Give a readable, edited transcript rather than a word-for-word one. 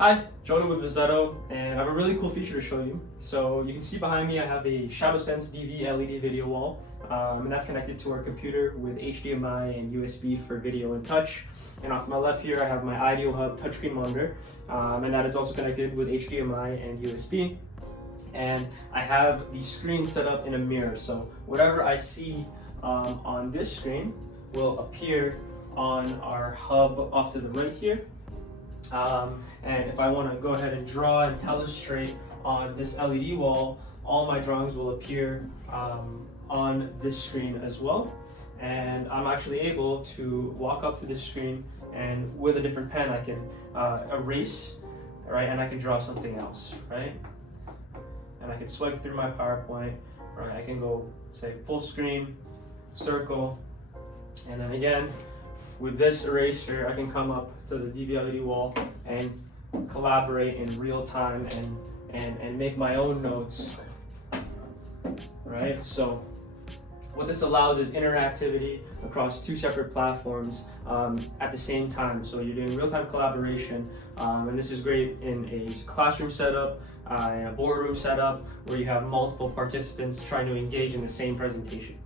Hi, Jonah with Vizetto, and I have a really cool feature to show you. So you can see behind me I have a ShadowSense DV LED video wall, and that's connected to our computer with HDMI and USB for video and touch. And off to my left here I have my Ideal Hub touchscreen monitor, and that is also connected with HDMI and USB. And I have the screen set up in a mirror, so whatever I see on this screen will appear on our hub off to the right here. And if I want to go ahead and draw and illustrate on this LED wall, all my drawings will appear on this screen as well. And I'm actually able to walk up to this screen, and with a different pen I can erase, right, and I can draw something else, right? And I can swipe through my PowerPoint, right? I can go say full screen, circle, and then again, with this eraser, I can come up to the DV LED wall and collaborate in real time and make my own notes, right? So what this allows is interactivity across two separate platforms at the same time. So you're doing real-time collaboration, and this is great in a classroom setup, in a boardroom setup, where you have multiple participants trying to engage in the same presentation.